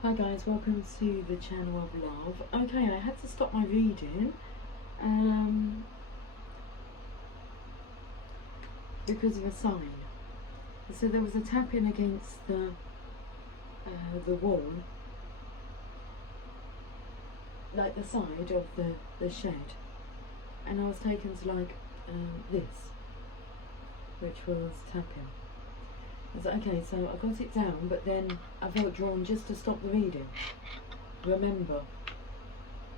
Hi guys, welcome to the channel of love. Okay, I had to stop my reading because of a sign. So there was a tapping against the wall, like the side of the shed, and I was taken to like this, which was tapping. I was like, okay, so I got it down, but then I felt drawn just to stop the reading. Remember.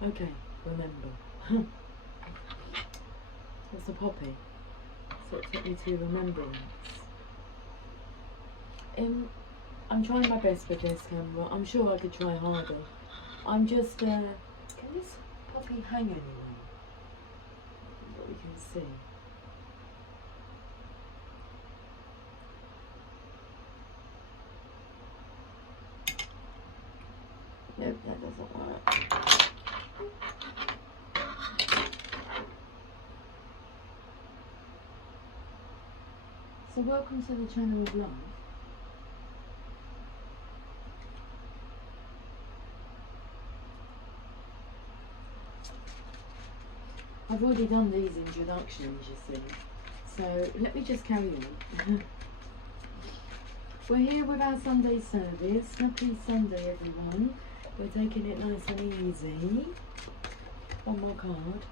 Okay, remember. It's a poppy. So it took me to remembrance. I'm trying my best with this camera. I'm sure I could try harder. I'm just, can this poppy hang anywhere? That we can see. Nope, that doesn't work. So welcome to the channel of love. I've already done these introductions, you see. So let me just carry on. We're here with our Sunday service. Happy Sunday, everyone. We're taking it nice and easy. One more card.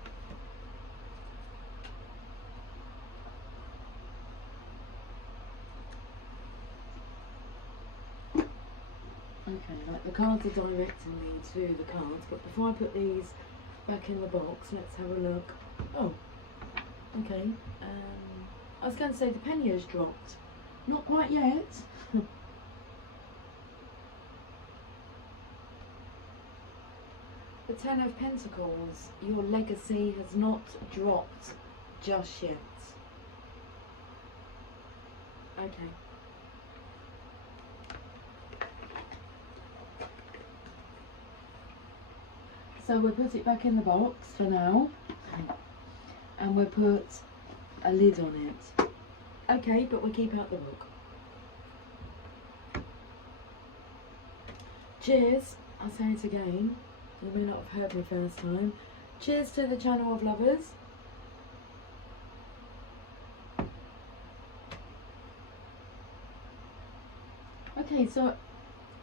Okay, like the cards are directing me to the cards, but before I put these back in the box, let's have a look. Oh, okay. I was going to say the penny has dropped. Not quite yet. The Ten of Pentacles, your legacy has not dropped just yet. Okay. So we'll put it back in the box for now. And we'll put a lid on it. Okay, but we'll keep out the book. Cheers. I'll say it again. You may not have heard me first time. Cheers to the channel of lovers. Okay, so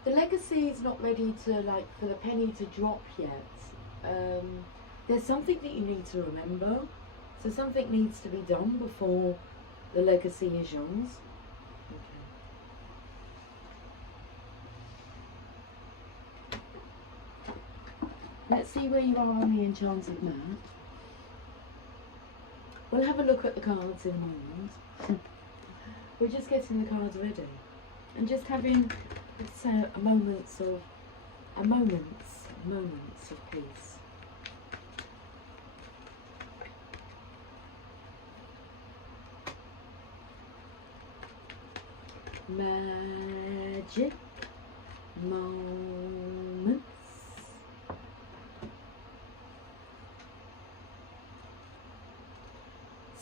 the legacy is not ready to, like, for the penny to drop yet. There's something that you need to remember. So something needs to be done before the legacy is yours. Let's see where you are on the enchanted map. We'll have a look at the cards in a moment. We're just getting the cards ready and just having, let's say, moments of peace. Magic moments.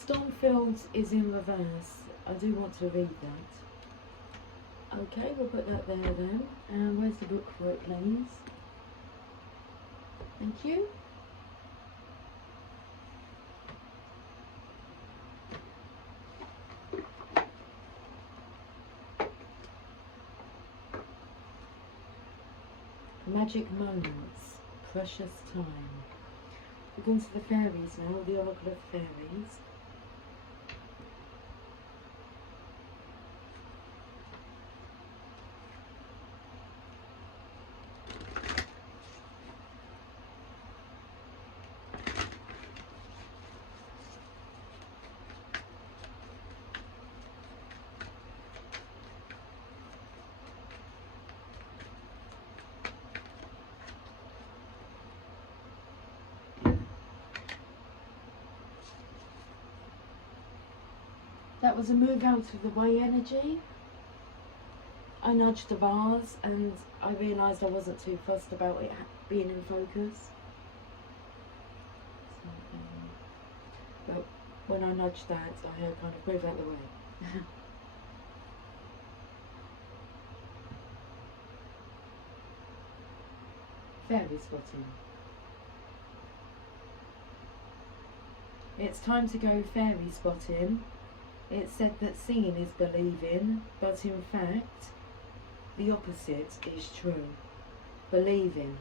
Stormfields is in reverse. I do want to read that. Okay, we'll put that there then. And where's the book for it, please? Thank you. Magic moments. Precious time. We're going to the fairies now, the Oracle of Fairies. That was a move out of the way energy. I nudged the vase and I realised I wasn't too fussed about it being in focus. But when I nudged that, I kind of move out the way. fairy spotting. It's time to go fairy spotting. It's said that seeing is believing, but in fact, the opposite is true. Believing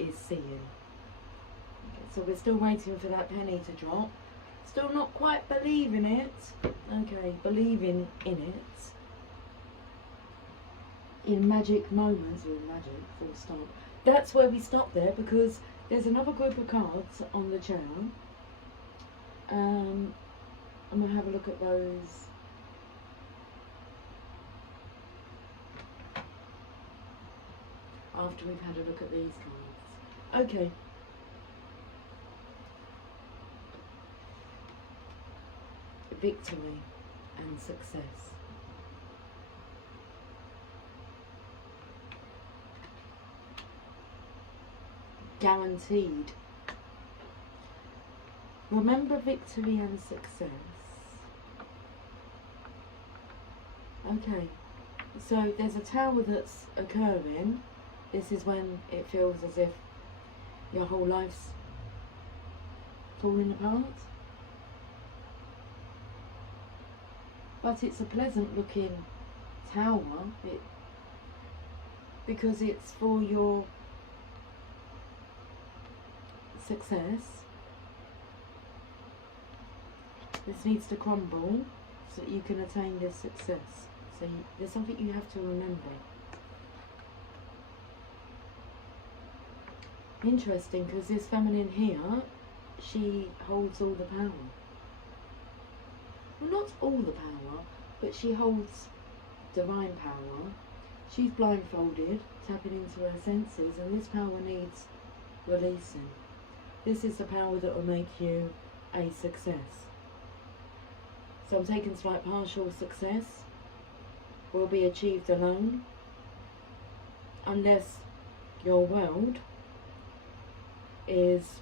is seeing. Okay, so we're still waiting for that penny to drop. Still not quite believing it. Okay, believing in it. In magic moments, or magic, full stop. That's where we stop there, because there's another group of cards on the channel. I'm going to have a look at those after we've had a look at these cards. Okay. Victory and success. Guaranteed. Remember victory and success. Okay, so there's a tower that's occurring. This is when it feels as if your whole life's falling apart. But it's a pleasant looking tower because it's for your success. This needs to crumble so that you can attain this success. So there's something you have to remember. Interesting, because this feminine here, she holds all the power. Well, not all the power, but she holds divine power. She's blindfolded, tapping into her senses, and this power needs releasing. This is the power that will make you a success. So I'm taking slight partial success will be achieved alone unless your world is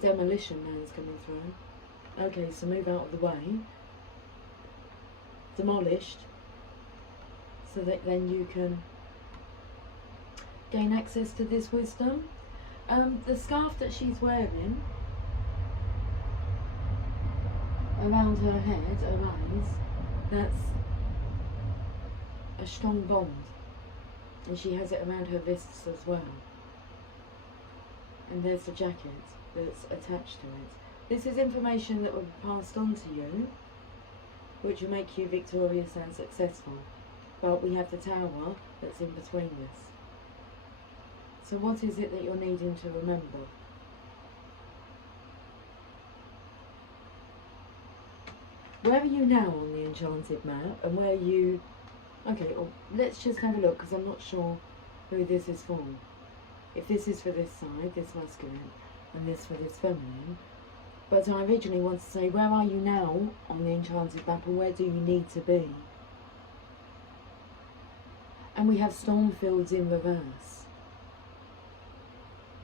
demolition man's coming through. Okay, so move out of the way. Demolished, so that then you can gain access to this wisdom. The scarf that she's wearing around her head, her eyes, that's a strong bond, and she has it around her wrists as well. And there's the jacket that's attached to it. This is information that will be passed on to you, which will make you victorious and successful. But we have the tower that's in between this. So what is it that you're needing to remember? Where are you now on the enchanted map, and where are you... Okay, well, let's just have a look, because I'm not sure who this is for. If this is for this side, this masculine, and this for this feminine. But I originally want to say, where are you now on the enchanted map, and where do you need to be? And we have Stormfields in reverse.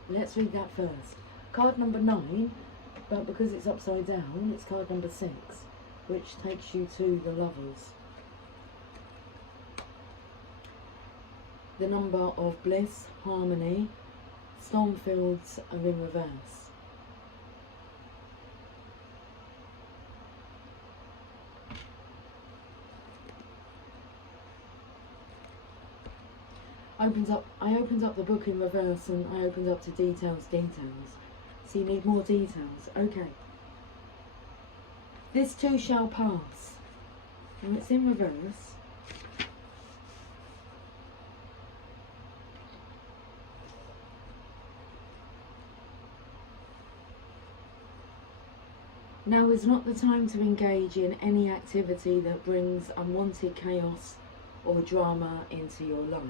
Let's read that first. Card number 9, but because it's upside down, it's card number 6, which takes you to the Lovers. The number of bliss, harmony. Stormfields are in reverse. I opened up the book in reverse, and I opened up to details. So you need more details. Okay. This too shall pass. And it's in reverse. Now is not the time to engage in any activity that brings unwanted chaos or drama into your life.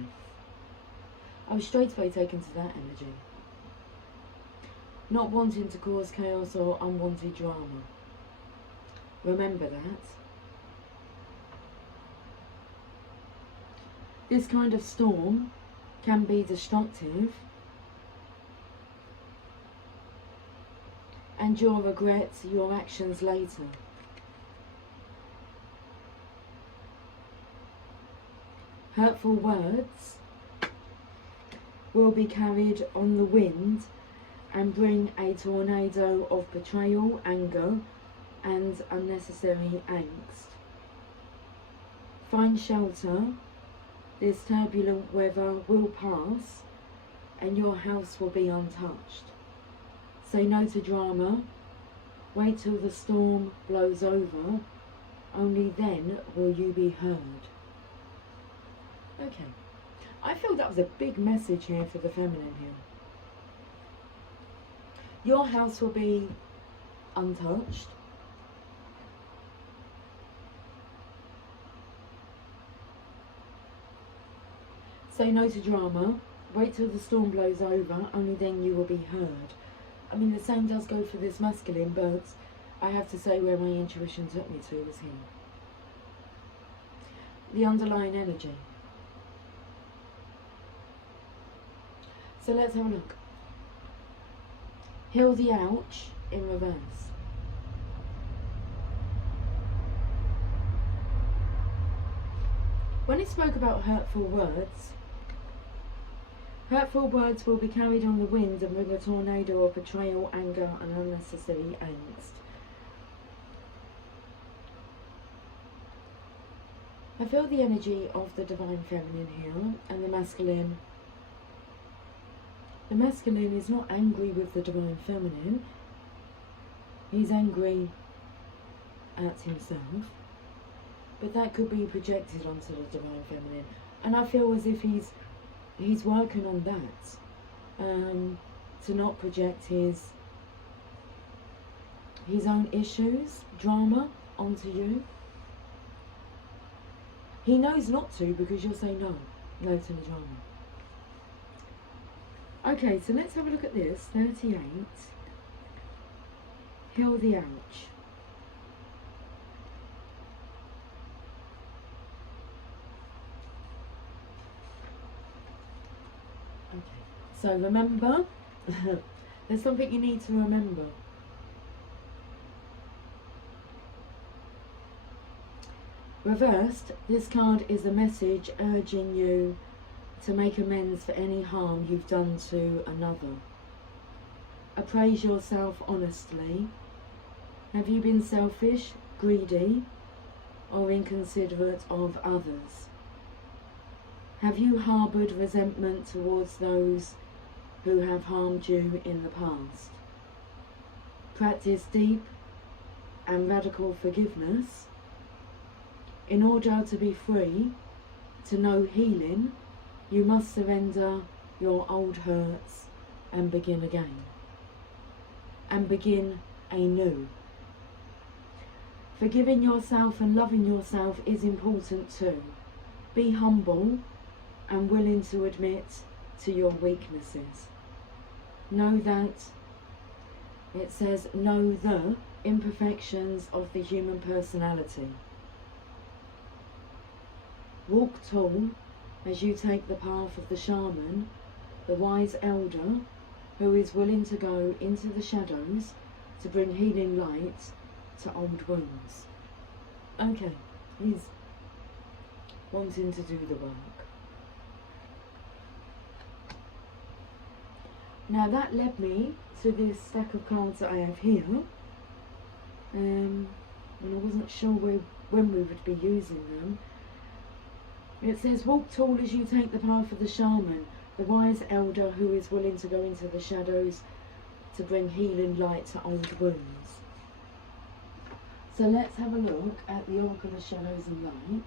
I was straight away taken to that energy. Not wanting to cause chaos or unwanted drama. Remember that. This kind of storm can be destructive, and you'll regret your actions later. Hurtful words will be carried on the wind and bring a tornado of betrayal, anger, and unnecessary angst. Find shelter. This turbulent weather will pass and your house will be untouched. Say no to drama. Wait till the storm blows over. Only then will you be heard. Okay. I feel that was a big message here for the feminine here. Your house will be untouched. Say no to drama. Wait till the storm blows over. Only then you will be heard. I mean, the same does go for this masculine, but I have to say where my intuition took me to was here. The underlying energy. So let's have a look. Heal the ouch in reverse. When it spoke about hurtful words will be carried on the wind and bring a tornado of betrayal, anger, and unnecessary angst. I feel the energy of the divine feminine here and the masculine. The masculine is not angry with the divine feminine. He's angry at himself. But that could be projected onto the divine feminine. And I feel as if he's working on that. To not project his own issues, drama onto you. He knows not to because you'll say no to the drama. Okay, so let's have a look at this. 38. Heal the ouch. Okay, so remember, there's something you need to remember. Reversed, this card is a message urging you to make amends for any harm you've done to another. Appraise yourself honestly. Have you been selfish, greedy, or inconsiderate of others? Have you harboured resentment towards those who have harmed you in the past? Practice deep and radical forgiveness. In order to be free, to know healing, you must surrender your old hurts and begin again. And begin anew. Forgiving yourself and loving yourself is important too. Be humble and willing to admit to your weaknesses. Know that it says know the imperfections of the human personality. Walk tall as you take the path of the shaman, the wise elder, who is willing to go into the shadows to bring healing light to old wounds. Okay, he's wanting to do the work. Now that led me to this stack of cards that I have here, and I wasn't sure when we would be using them. It says, walk tall as you take the path of the shaman, the wise elder who is willing to go into the shadows to bring healing light to old wounds. So let's have a look at the Oracle of Shadows and Light.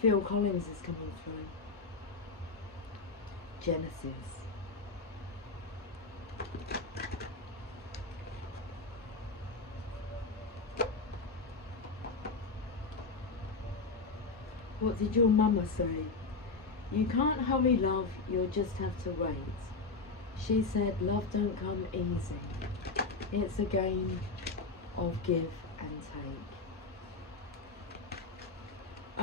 Phil Collins is coming through. Genesis. What did your mama say? You can't hurry love, you'll just have to wait. She said love don't come easy. It's a game of give and take.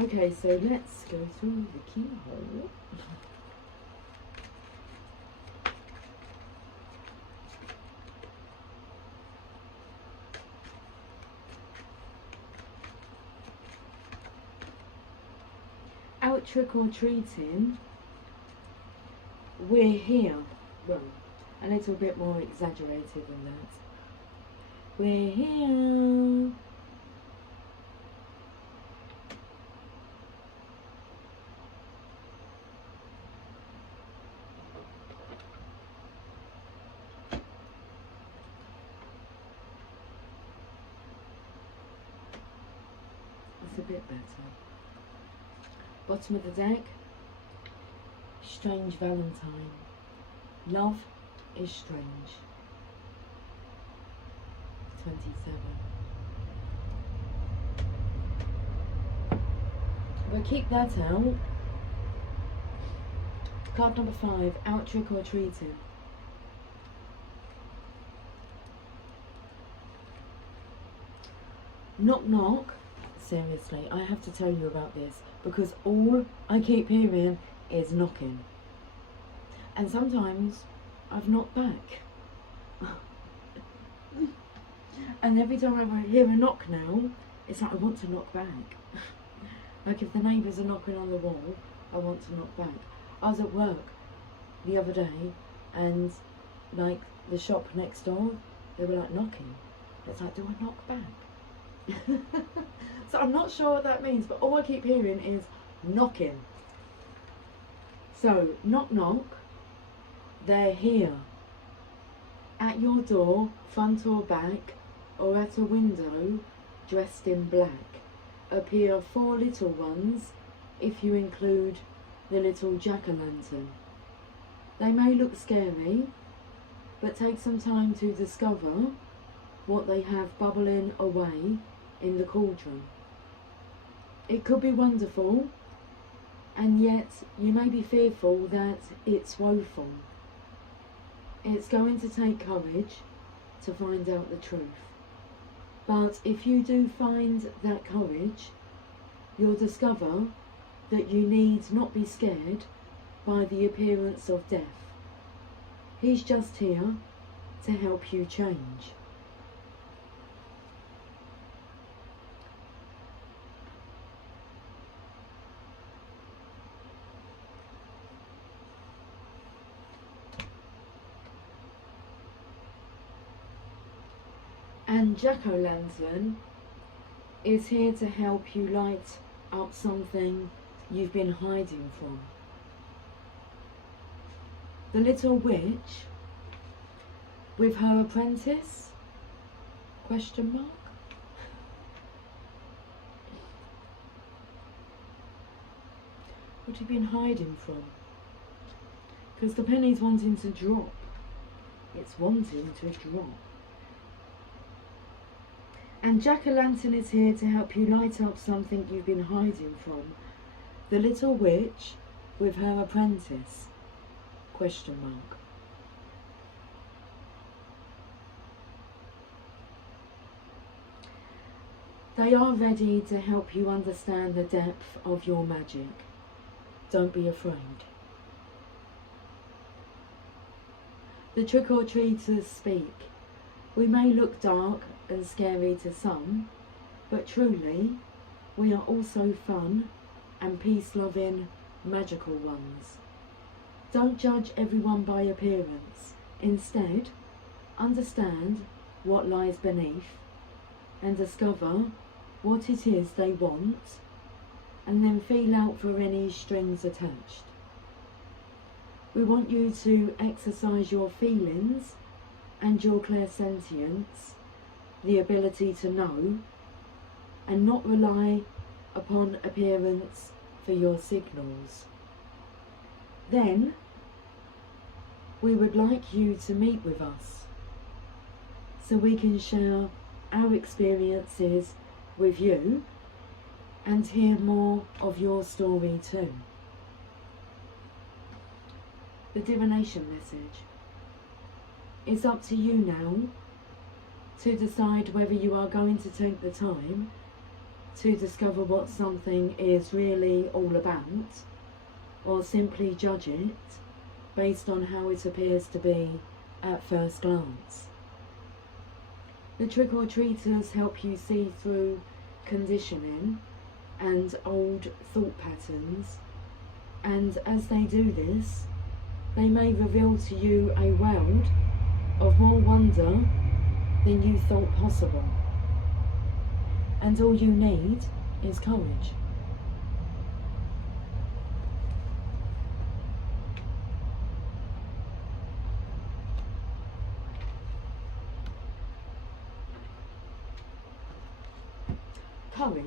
Okay, so let's go through the keyhole. Out trick or treating, we're here. Well, a little bit more exaggerated than that. We're here. It's a bit better. Bottom of the deck, Strange Valentine. Love is strange. 27. We'll keep that out. Card number 5, out trick or treating. Knock knock. Seriously, I have to tell you about this because all I keep hearing is knocking. And sometimes I've knocked back. And every time I hear a knock now, it's like I want to knock back. Like if the neighbours are knocking on the wall, I want to knock back. I was at work the other day and like the shop next door, they were like knocking. It's like, do I knock back? So I'm not sure what that means, but all I keep hearing is knocking. So, knock knock, they're here. At your door, front or back, or at a window, dressed in black, appear 4 little ones, if you include the little jack-o'-lantern. They may look scary, but take some time to discover what they have bubbling away in the cauldron. It could be wonderful, and yet you may be fearful that it's woeful. It's going to take courage to find out the truth. But if you do find that courage, you'll discover that you need not be scared by the appearance of death. He's just here to help you change. And Jack-o'-lantern is here to help you light up something you've been hiding from. The little witch with her apprentice? Question mark? What have you been hiding from? Because the penny's wanting to drop. It's wanting to drop. And Jack-o'-lantern is here to help you light up something you've been hiding from. The little witch with her apprentice? Question mark. They are ready to help you understand the depth of your magic. Don't be afraid. The trick-or-treaters speak. We may look dark and scary to some, but truly, we are also fun and peace-loving, magical ones. Don't judge everyone by appearance. Instead, understand what lies beneath and discover what it is they want, and then feel out for any strings attached. We want you to exercise your feelings and your clairsentience, the ability to know, and not rely upon appearance for your signals. Then, we would like you to meet with us so we can share our experiences with you and hear more of your story too. The divination message. It's up to you now to decide whether you are going to take the time to discover what something is really all about, or simply judge it based on how it appears to be at first glance. The trick-or-treaters help you see through conditioning and old thought patterns, and as they do this, they may reveal to you a world of more wonder than you thought possible. And all you need is courage. Courage.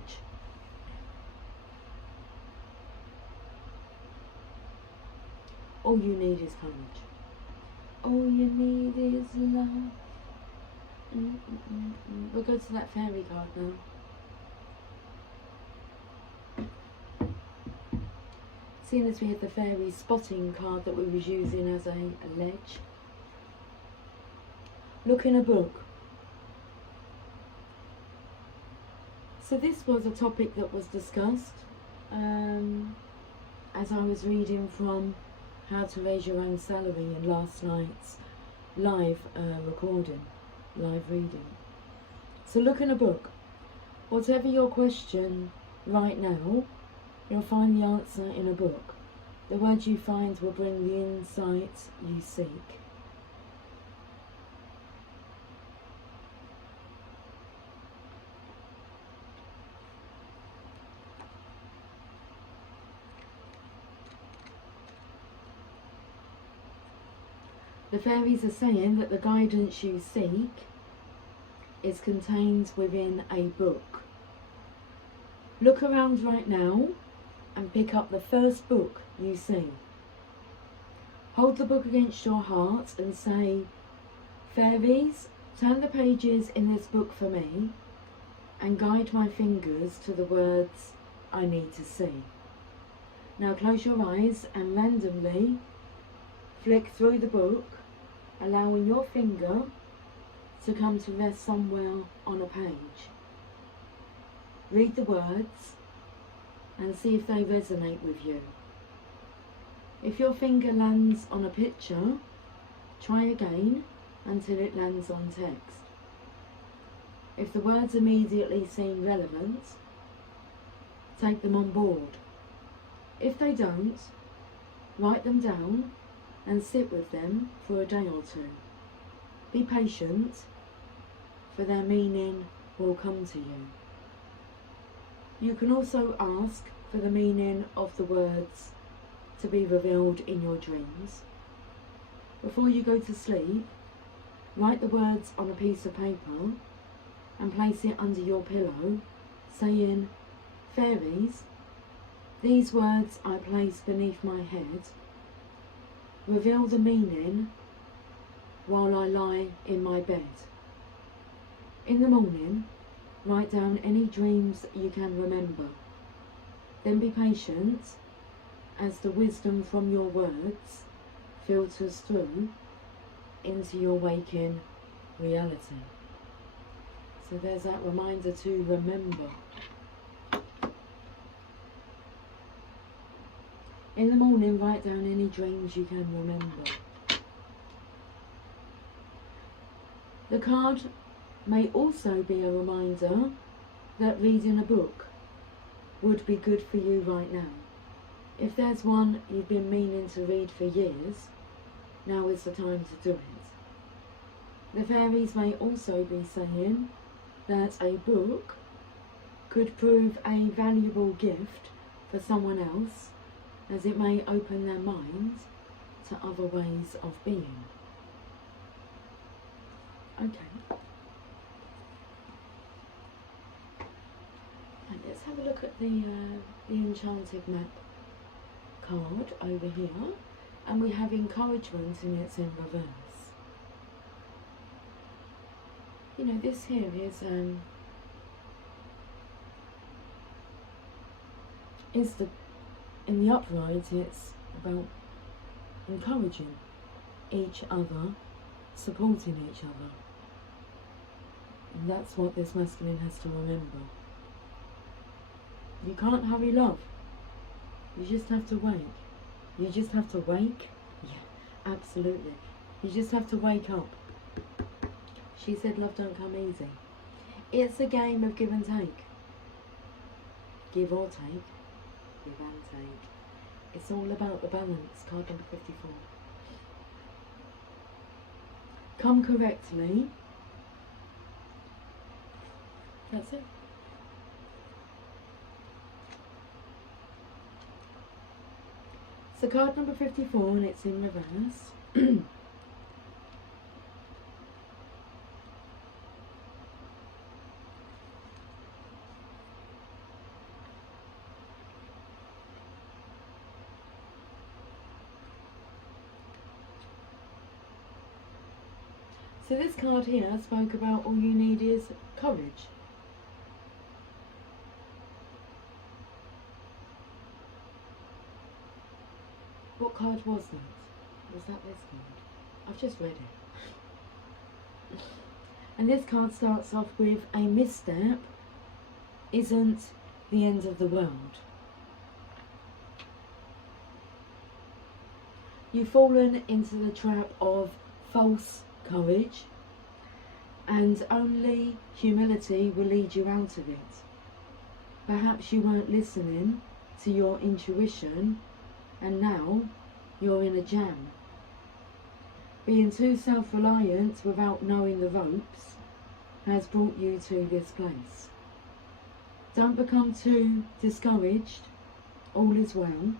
All you need is courage. All you need is love. We'll go to that fairy card now. Seeing as we had the fairy spotting card that we was using as a ledge. Look in a book. So this was a topic that was discussed as I was reading from How to Raise Your Own Salary in last night's live reading. So look in a book. Whatever your question right now, you'll find the answer in a book. The words you find will bring the insight you seek. The fairies are saying that the guidance you seek is contained within a book. Look around right now and pick up the first book you see. Hold the book against your heart and say, "Fairies, turn the pages in this book for me and guide my fingers to the words I need to see." Now close your eyes and randomly flick through the book, allowing your finger to come to rest somewhere on a page. Read the words and see if they resonate with you. If your finger lands on a picture, try again until it lands on text. If the words immediately seem relevant, take them on board. If they don't, write them down and sit with them for a day or two. Be patient, for their meaning will come to you. You can also ask for the meaning of the words to be revealed in your dreams. Before you go to sleep, write the words on a piece of paper and place it under your pillow, saying, "Fairies, these words I place beneath my head. Reveal the meaning while I lie in my bed." In the morning, write down any dreams you can remember. Then be patient as the wisdom from your words filters through into your waking reality. So there's that reminder to remember. In the morning, write down any dreams you can remember. The card may also be a reminder that reading a book would be good for you right now. If there's one you've been meaning to read for years, now is the time to do it. The fairies may also be saying that a book could prove a valuable gift for someone else, as it may open their mind to other ways of being. Okay. And let's have a look at the Enchanted Map card over here. And we have encouragement and it's in reverse. You know, this here is the, in the upright, it's about encouraging each other, supporting each other. And that's what this masculine has to remember. You can't hurry love. You just have to wake. You just have to wake. Yeah, absolutely. You just have to wake up. She said love don't come easy. It's a game of give and take. Give or take. Give and take. It's all about the balance. Card number 54. Come correctly. That's it. So card number 54, and it's in reverse. So this card here spoke about all you need is courage. What card was that? Was that this card? I've just read it. And this card starts off with a misstep isn't the end of the world. You've fallen into the trap of false courage, and only humility will lead you out of it. Perhaps you weren't listening to your intuition, and now you're in a jam. Being too self-reliant without knowing the ropes has brought you to this place. Don't become too discouraged. All is well,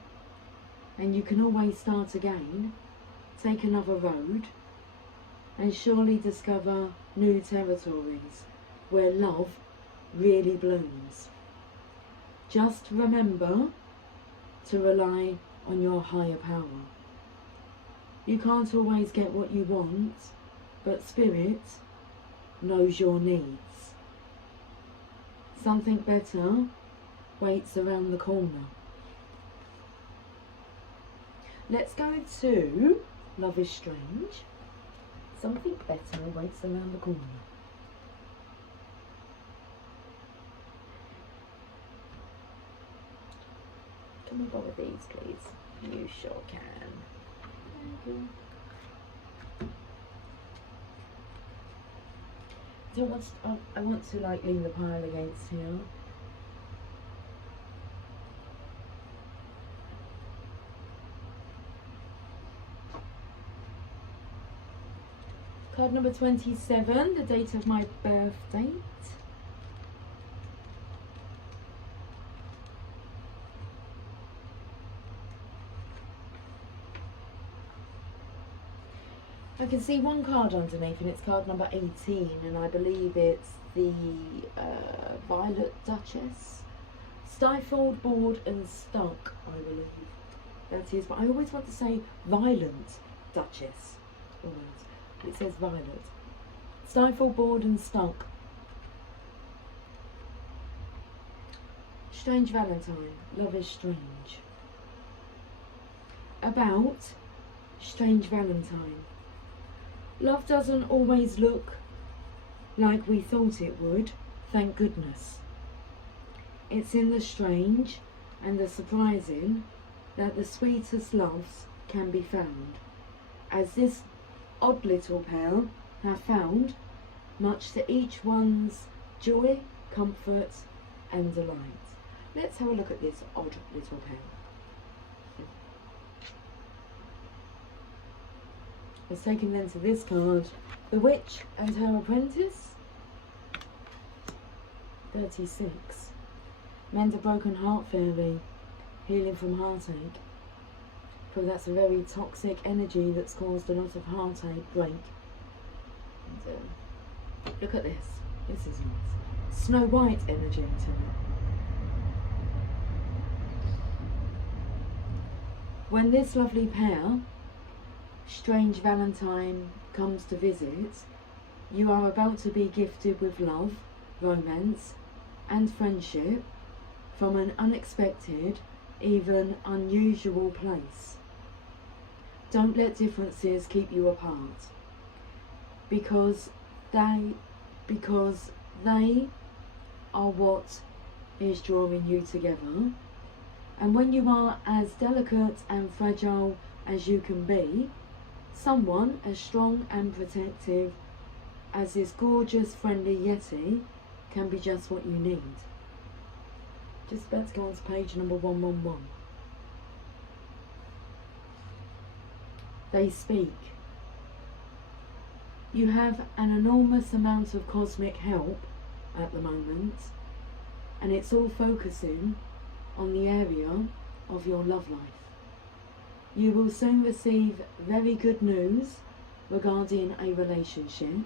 and you can always start again. Take another road and surely discover new territories where love really blooms. Just remember to rely on your higher power. You can't always get what you want, but Spirit knows your needs. Something better waits around the corner. Let's go to Love is Strange. Something better waits around the corner. Can we borrow these, please? You sure can. Thank you. So I want to like lean the pile against here. Card number 27, the date of my birth date. I can see one card underneath, and it's card number 18, and I believe it's the Violet Duchess. Stifled, bored and stuck, I believe that is, but I always want to say Violent Duchess. It says Violet. Stifled, bored and stuck. Strange Valentine. Love is strange. About Strange Valentine. Love doesn't always look like we thought it would, thank goodness. It's in the strange and the surprising that the sweetest loves can be found, as this odd little pair have found, much to each one's joy, comfort and delight. Let's have a look at this odd little pair. Let's take them then to this card, The Witch and Her Apprentice. 36. Mend a broken heart, fairy, healing from heartache. Because that's a very toxic energy that's caused a lot of heartache, break. And, look at this. This is nice. Snow White energy into it. When this lovely pair, Strange Valentine, comes to visit, you are about to be gifted with love, romance and friendship from an unexpected, even unusual place. Don't let differences keep you apart, because they are what is drawing you together. And when you are as delicate and fragile as you can be, someone as strong and protective as this gorgeous, friendly Yeti can be just what you need. Just about to go on to page number 111. They speak. You have an enormous amount of cosmic help at the moment, and it's all focusing on the area of your love life. You will soon receive very good news regarding a relationship.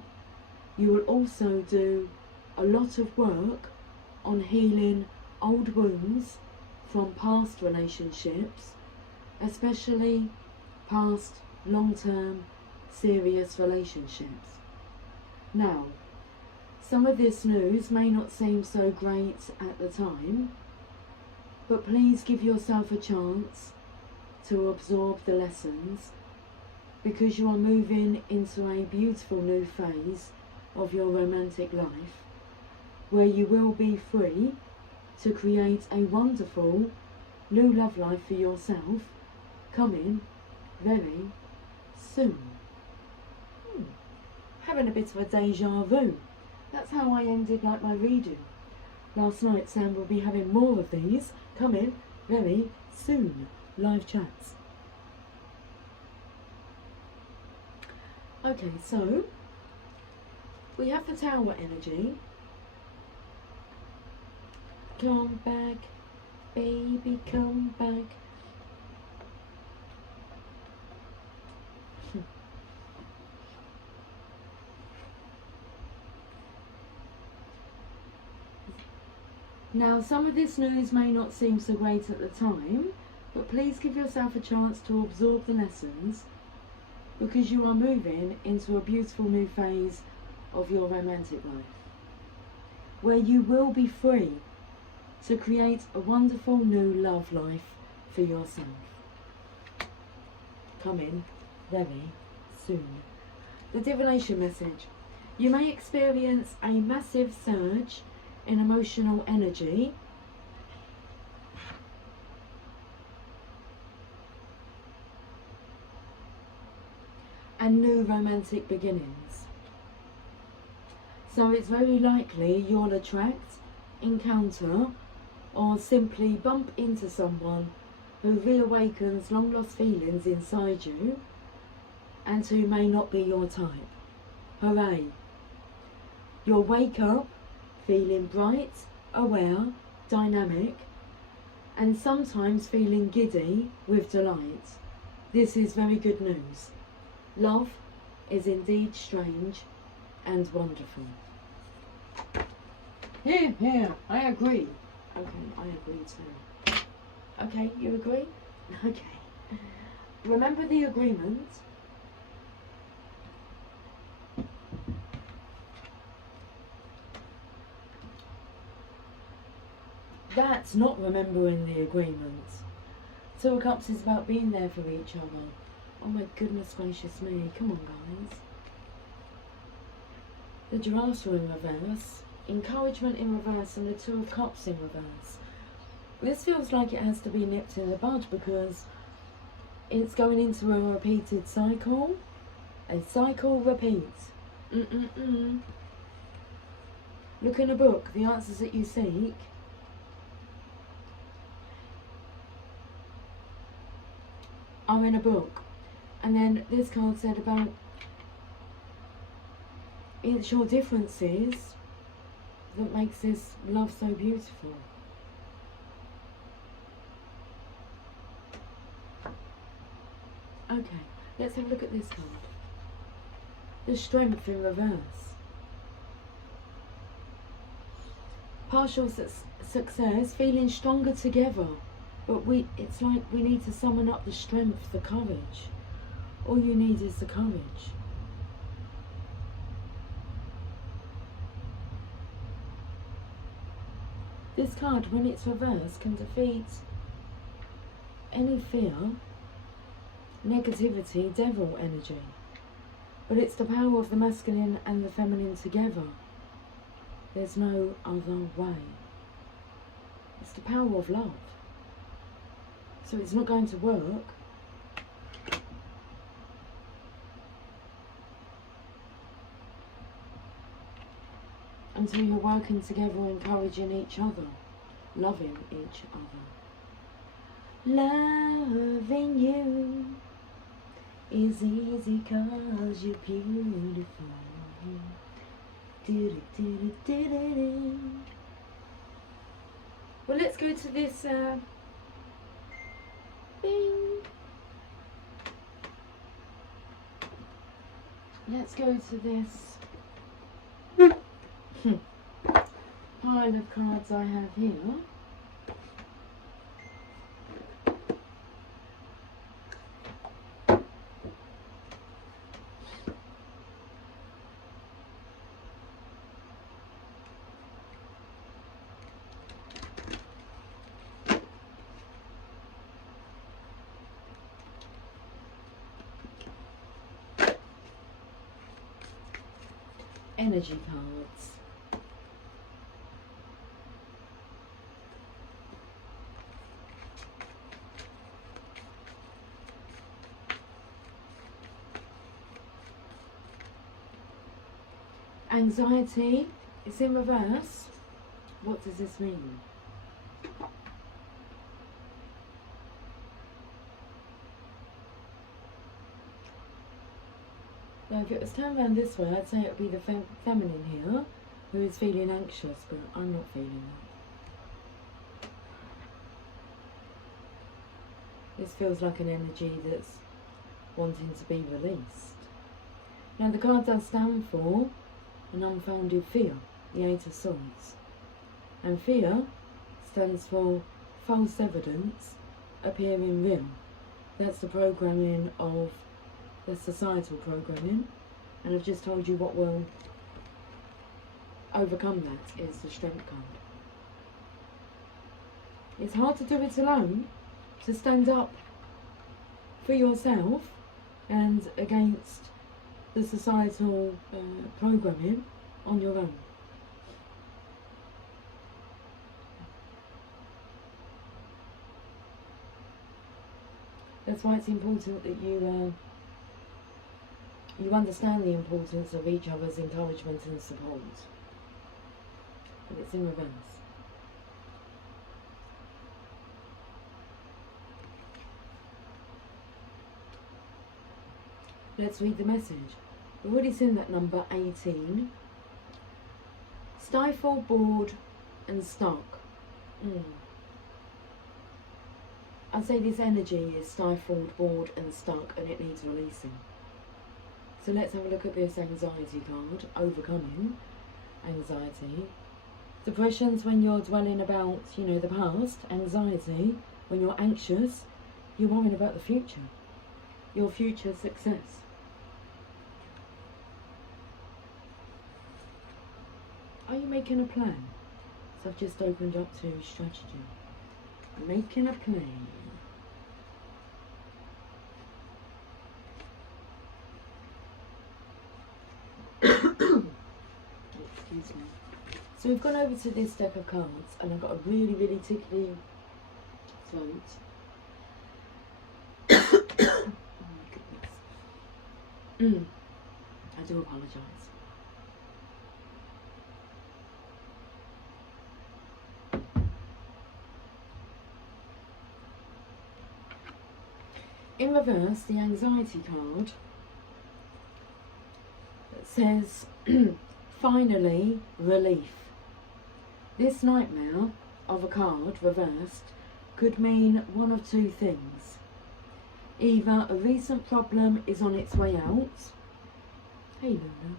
You will also do a lot of work on healing old wounds from past relationships, especially past long-term serious relationships. Now, some of this news may not seem so great at the time, but please give yourself a chance to absorb the lessons, because you are moving into a beautiful new phase of your romantic life where you will be free to create a wonderful new love life for yourself, coming very soon. Having a bit of a deja vu. That's how I ended like my reading last night, so we'll be having more of these coming very soon. Live chats. Okay, so we have the Tower energy. Come back, baby, come back. Now, some of this news may not seem so great at the time, but please give yourself a chance to absorb the lessons, because you are moving into a beautiful new phase of your romantic life where you will be free to create a wonderful new love life for yourself, coming very soon. The divination message. You may experience a massive surge in emotional energy and new romantic beginnings. So it's very likely you'll attract, encounter, or simply bump into someone who reawakens long lost feelings inside you and who may not be your type. Hooray! You'll wake up feeling bright, aware, dynamic, and sometimes feeling giddy with delight. This is very good news. Love is indeed strange and wonderful. Here, I agree. Okay, I agree too. Okay, you agree? Okay. Remember the agreement. That's not remembering the agreement. Two of Cups is about being there for each other. Oh my goodness gracious me. Come on, guys. The Giraffes are in reverse. Encouragement in reverse, and the Two of Cups in reverse. This feels like it has to be nipped in the bud because it's going into a repeated cycle. A cycle repeats. Look in a book. The answers that you seek are in a book. And then this card said about it's your differences that makes this love so beautiful. Okay, let's have a look at this card. The Strength in reverse. Partial success, feeling stronger together. But it's like we need to summon up the strength, the courage. All you need is the courage. This card, when it's reversed, can defeat any fear, negativity, devil energy. But it's the power of the masculine and the feminine together. There's no other way. It's the power of love. So it's not going to work until you're working together, encouraging each other, loving each other. Loving you is easy 'cause you're beautiful. Do-do-do-do-do-do-do. Well, let's go to this thing. Let's go to this pile of cards I have here. Energy cards. Anxiety is in reverse. What does this mean? Now, if it was turned around this way, I'd say it would be the feminine here, who is feeling anxious, but I'm not feeling that. This feels like an energy that's wanting to be released. Now, the card does stand for an unfounded fear, the Eight of Swords. And fear stands for false evidence appearing real. That's the programming of the societal programming, and I've just told you what will overcome that is the Strength card. It's hard to do it alone, to stand up for yourself and against the societal programming on your own. That's why it's important that you understand the importance of each other's encouragement and support. But it's in reverse. Let's read the message. We've already seen that number 18. Stifled, bored and stuck. I'd say this energy is stifled, bored and stuck, and it needs releasing. So let's have a look at this anxiety card, overcoming anxiety. Depression's when you're dwelling about, the past. Anxiety, when you're anxious, you're worrying about the future, your future success. Are you making a plan? So I've just opened up to strategy. Making a plan. Excuse me. So we've gone over to this deck of cards, and I've got a really, really tickly throat. Oh my goodness. I do apologise. In reverse, the anxiety card says, finally, relief. This nightmare of a card reversed could mean one of two things. Either a recent problem is on its way out. Hey, Luna.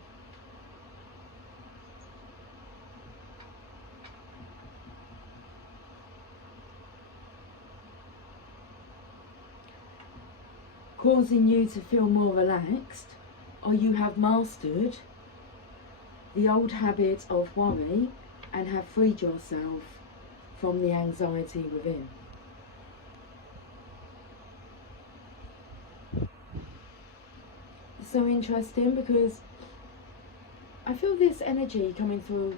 Causing you to feel more relaxed, or you have mastered the old habit of worry and have freed yourself from the anxiety within. It's so interesting because I feel this energy coming through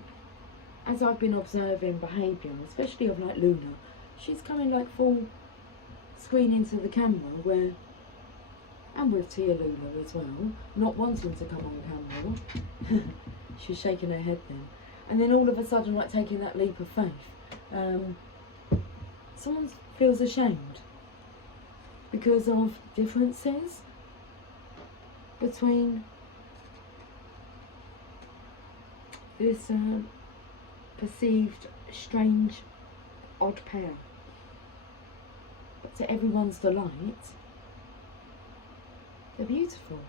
as I've been observing behaviour, especially of like Luna, she's coming like full screen into the camera where, and with Tia Lula as well, not wanting to come on camera. She's shaking her head then. And then all of a sudden like taking that leap of faith. Someone feels ashamed because of differences between this perceived strange odd pair. But to everyone's delight, they're beautiful.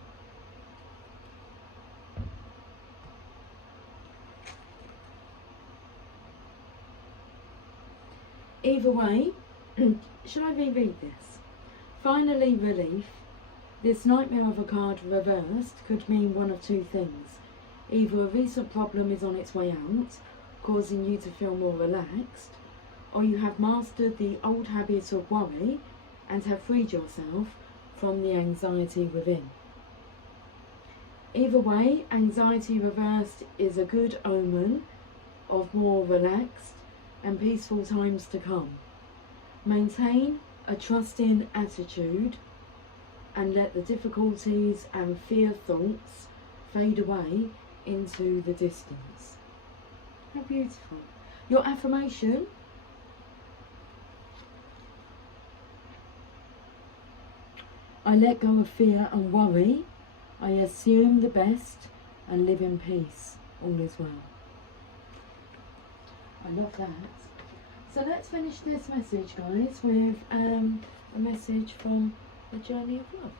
Either way, should I reread this? Finally, relief. This nightmare of a card reversed could mean one of two things. Either a recent problem is on its way out, causing you to feel more relaxed, or you have mastered the old habit of worry and have freed yourself from the anxiety within. Either way, anxiety reversed is a good omen of more relaxed and peaceful times to come. Maintain a trusting attitude and let the difficulties and fear thoughts fade away into the distance. How beautiful. Your affirmation: I let go of fear and worry. I assume the best and live in peace. All is well. I love that. So let's finish this message, guys, with a message from the Journey of Love.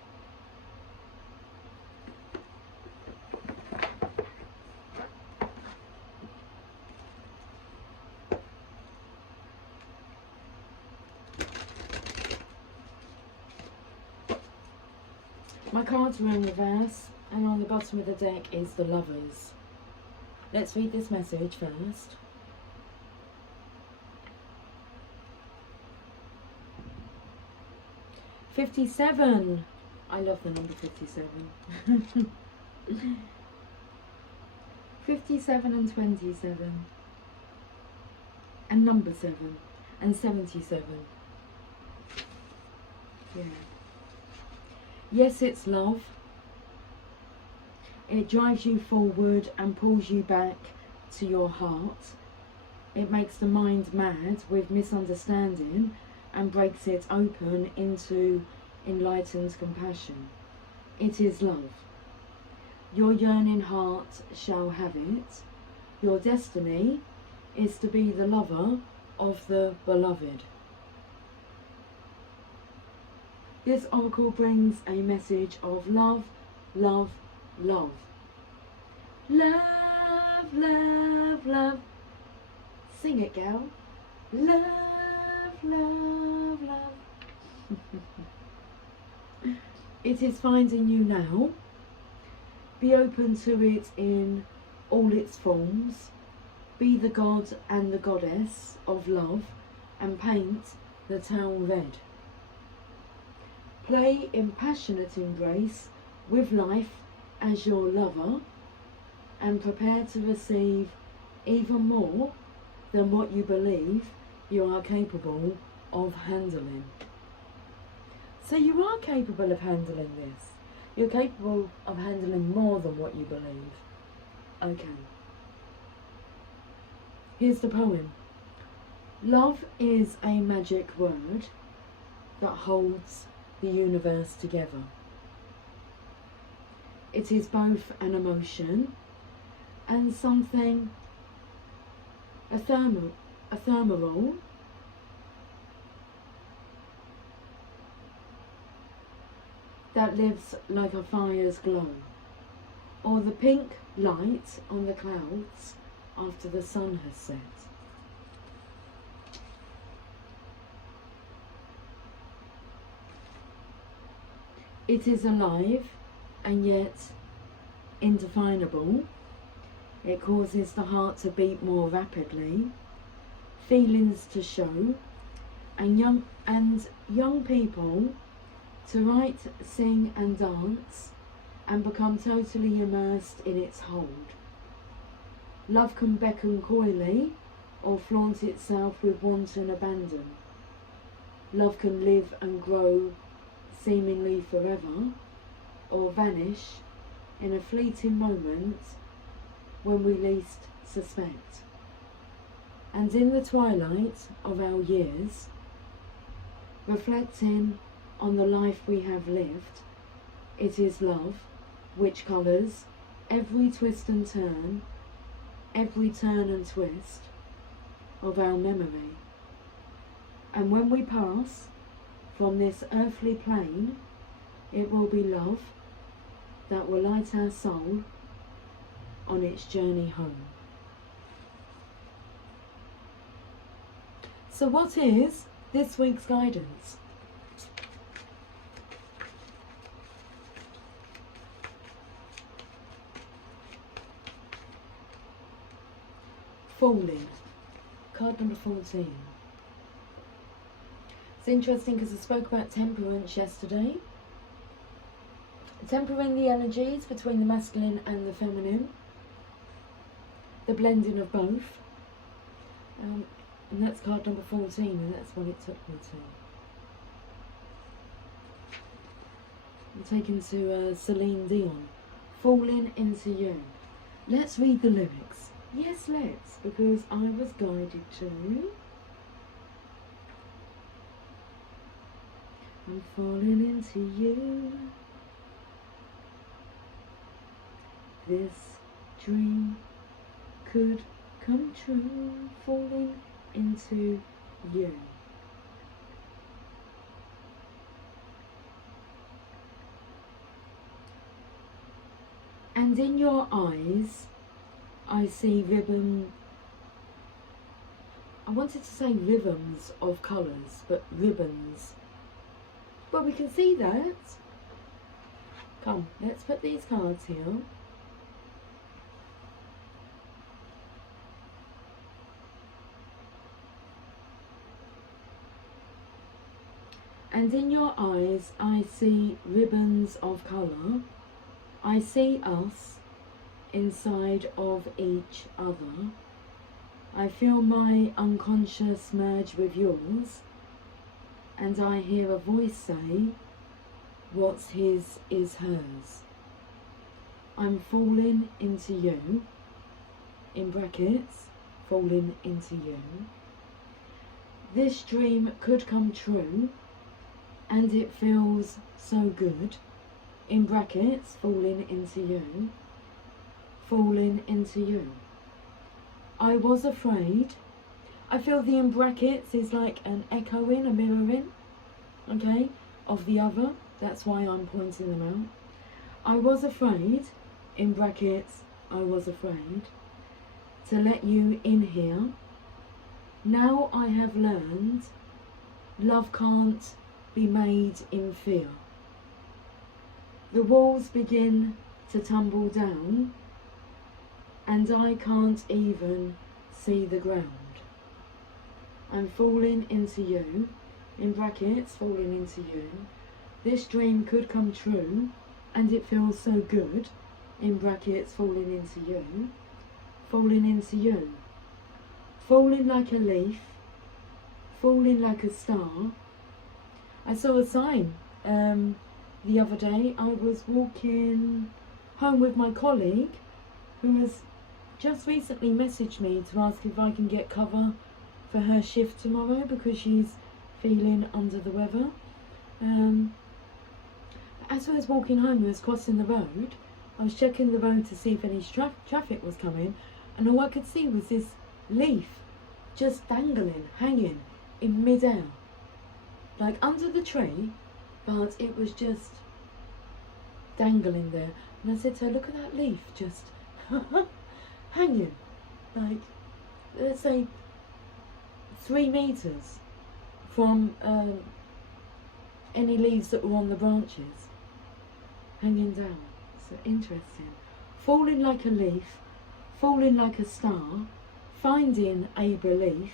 My cards are in reverse, and on the bottom of the deck is the Lovers. Let's read this message first. "57. I love the number 57. 57 and 27. And number 7. And 77. Yeah. Yes, it's love. It drives you forward and pulls you back to your heart. It makes the mind mad with misunderstanding and breaks it open into enlightened compassion. It is love. Your yearning heart shall have it. Your destiny is to be the lover of the beloved." This oracle brings a message of love, love, love. Love, love, love. Sing it, girl. Love, love, love. It is finding you now. Be open to it in all its forms. Be the god and the goddess of love and paint the town red. Play in passionate embrace with life as your lover and prepare to receive even more than what you believe you are capable of handling. So you are capable of handling this. You're capable of handling more than what you believe. Okay. Here's the poem. Love is a magic word that holds the universe together. It is both an emotion and something ephemeral, that lives like a fire's glow, or the pink light on the clouds after the sun has set. It is alive and yet indefinable. It causes the heart to beat more rapidly, feelings to show, and young people to write, sing and dance and become totally immersed in its hold. Love can beckon coyly or flaunt itself with wanton abandon. Love can live and grow seemingly forever, or vanish in a fleeting moment when we least suspect. And in the twilight of our years, reflecting on the life we have lived, it is love which colours every twist and turn, every turn and twist of our memory. And when we pass from this earthly plane, it will be love that will light our soul on its journey home. So what is this week's guidance? Falling, card number 14. It's interesting because I spoke about temperance yesterday. Tempering the energies between the masculine and the feminine. The blending of both. And that's card number 14, and that's what it took me to. I'm taken to Celine Dion. Falling into you. Let's read the lyrics. Yes, let's, because I was guided to. I'm falling into you. This dream could come true. Falling into you. And in your eyes, I see ribbon. I wanted to say rhythms of colours, but ribbons. Well, we can see that. Come, let's put these cards here. And in your eyes, I see ribbons of colour. I see us inside of each other. I feel my unconscious merge with yours, and I hear a voice say, what's his is hers. I'm falling into you, in brackets, falling into you. This dream could come true, and it feels so good, in brackets, falling into you. Falling into you. I was afraid. I feel the in brackets is like an echoing, a mirroring, okay, of the other. That's why I'm pointing them out. I was afraid, in brackets, I was afraid, to let you in here. Now I have learned love can't be made in fear. The walls begin to tumble down, and I can't even see the ground. I'm falling into you, in brackets, falling into you. This dream could come true, and it feels so good, in brackets, falling into you. Falling into you. Falling like a leaf, falling like a star. I saw a sign the other day. I was walking home with my colleague, who has just recently messaged me to ask if I can get cover for her shift tomorrow because she's feeling under the weather. As I was walking home, I was crossing the road. I was checking the road to see if any traffic was coming, and all I could see was this leaf just dangling, hanging in mid-air, like under the tree, but it was just dangling there. And I said to her, look at that leaf just hanging, like, let's say 3 meters from any leaves that were on the branches, hanging down. So interesting. Falling like a leaf, falling like a star, finding a belief,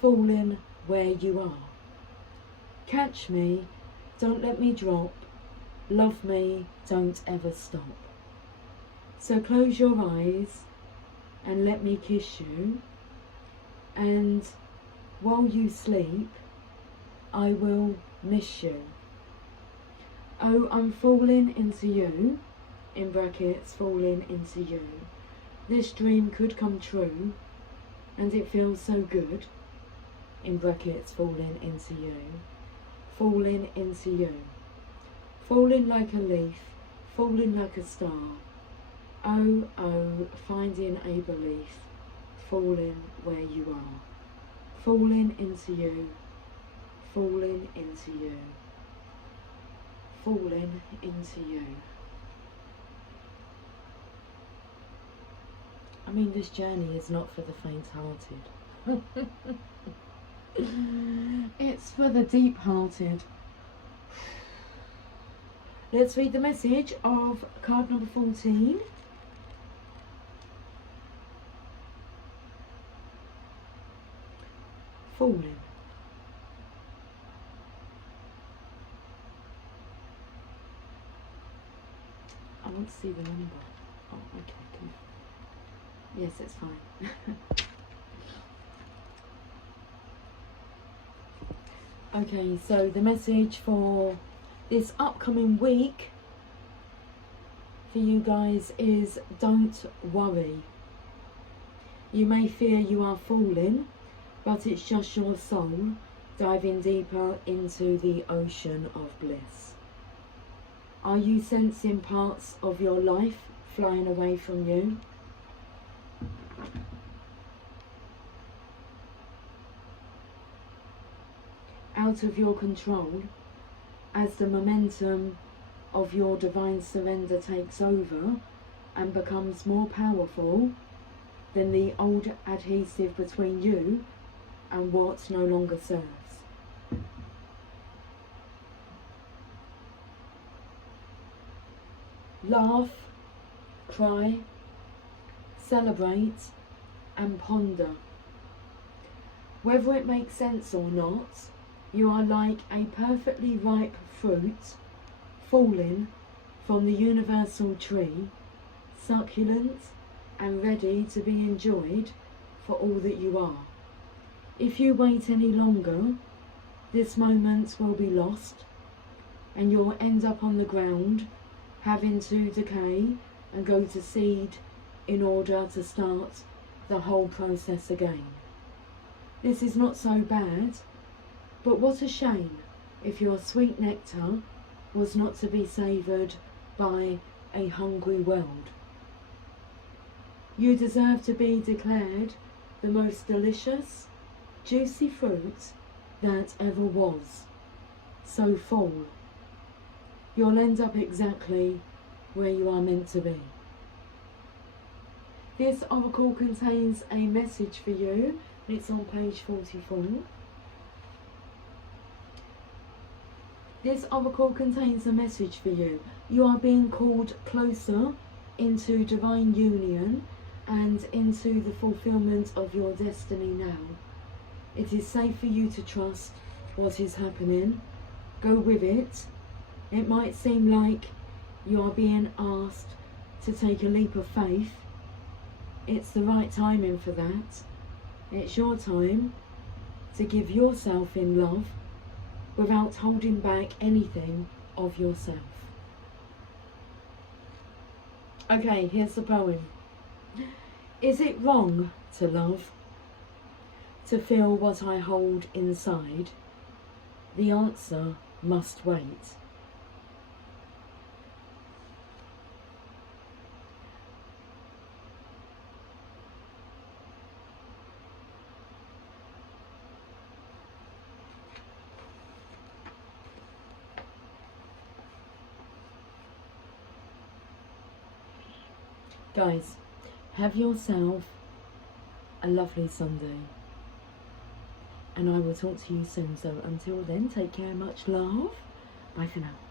falling where you are. Catch me, don't let me drop, love me, don't ever stop. So close your eyes and let me kiss you, and while you sleep, I will miss you. Oh, I'm falling into you, in brackets, falling into you. This dream could come true, and it feels so good, in brackets, falling into you. Falling into you. Falling like a leaf, falling like a star. Oh, oh, finding a belief, falling where you are. Falling into you, falling into you, falling into you. I mean, this journey is not for the faint-hearted. It's for the deep-hearted. Let's read the message of card number 14. Falling. I want to see the number. Oh, okay, come on. Yes, it's fine. Okay, so the message for this upcoming week for you guys is don't worry. You may fear you are falling, but it's just your soul diving deeper into the ocean of bliss. Are you sensing parts of your life flying away from you? Out of your control, as the momentum of your divine surrender takes over and becomes more powerful than the old adhesive between you and what no longer serves. Laugh, cry, celebrate and ponder. Whether it makes sense or not, you are like a perfectly ripe fruit falling from the universal tree, succulent and ready to be enjoyed for all that you are. If you wait any longer, this moment will be lost and you'll end up on the ground having to decay and go to seed in order to start the whole process again. This is not so bad, but what a shame if your sweet nectar was not to be savoured by a hungry world. You deserve to be declared the most delicious, juicy fruit that ever was. So fall. You'll end up exactly where you are meant to be. This oracle contains a message for you. It's on page 44. This oracle contains a message for you. You are being called closer into divine union and into the fulfillment of your destiny now. It is safe for you to trust what is happening. Go with it. It might seem like you are being asked to take a leap of faith. It's the right timing for that. It's your time to give yourself in love without holding back anything of yourself. Okay, here's the poem. Is it wrong to love? To feel what I hold inside? The answer must wait. Guys, have yourself a lovely Sunday. And I will talk to you soon. So until then, take care, much love. Bye for now.